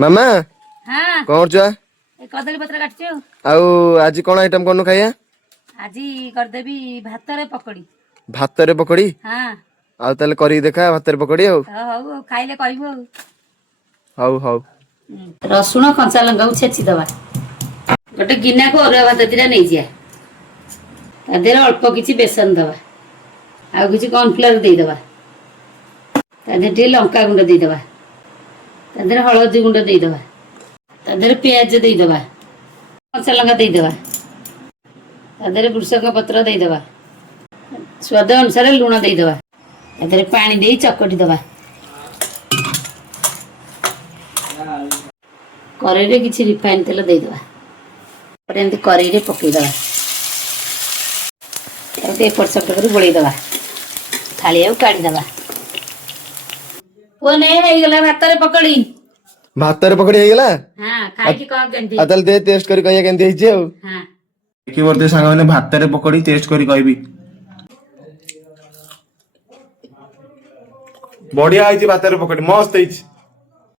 मामा हाँ कौन छुआ कदली पत्र काटछु आउ आज कौन आइटम करनु खाइया आज करदेबी भातरे पकड़ी भात रे पकड़ी हाँ आउ ताले करी देखा भात रे पकड़ी आउ हौ खाइले कहबो हाउ हाउ रसुण कंचा लंका को छेची दबा गोटे गिना को अरुआ भात दिटा नहीं जा ता देहरे अल्प किछि बेसन दबा आउ किछि कॉर्नफ्लोर दे दबा ता देहरे टे लंका गुंड दे दबा ता देहरे हळदी गुंड दे दबा ता देहरे प्याज दे दबा कंचा लंका दे दबा ता देहरे भृषंग पत्र दे दबा स्वाद अनुसार लूण दे दबा ता देहरे पानी दे चकटी दबा करेई रे किछि रिफाइन तेल दे दबा पर एंती करेई रे पकई दबा ताते एपट सेपट करी गोळेई दबा थाली आउ काढी दबा ओ ने हे गेला भातरे पकड़ी भात रे पकड़ी हेगला हां खाई की कह केंती आ ताले दे टेस्ट करी कहिया केंती हिची आउ हां देखि मोर दे सांग माने भात रे पकड़ी टेस्ट करी कहबी बढ़िया आइची भात रे पकड़ी मस्त आइची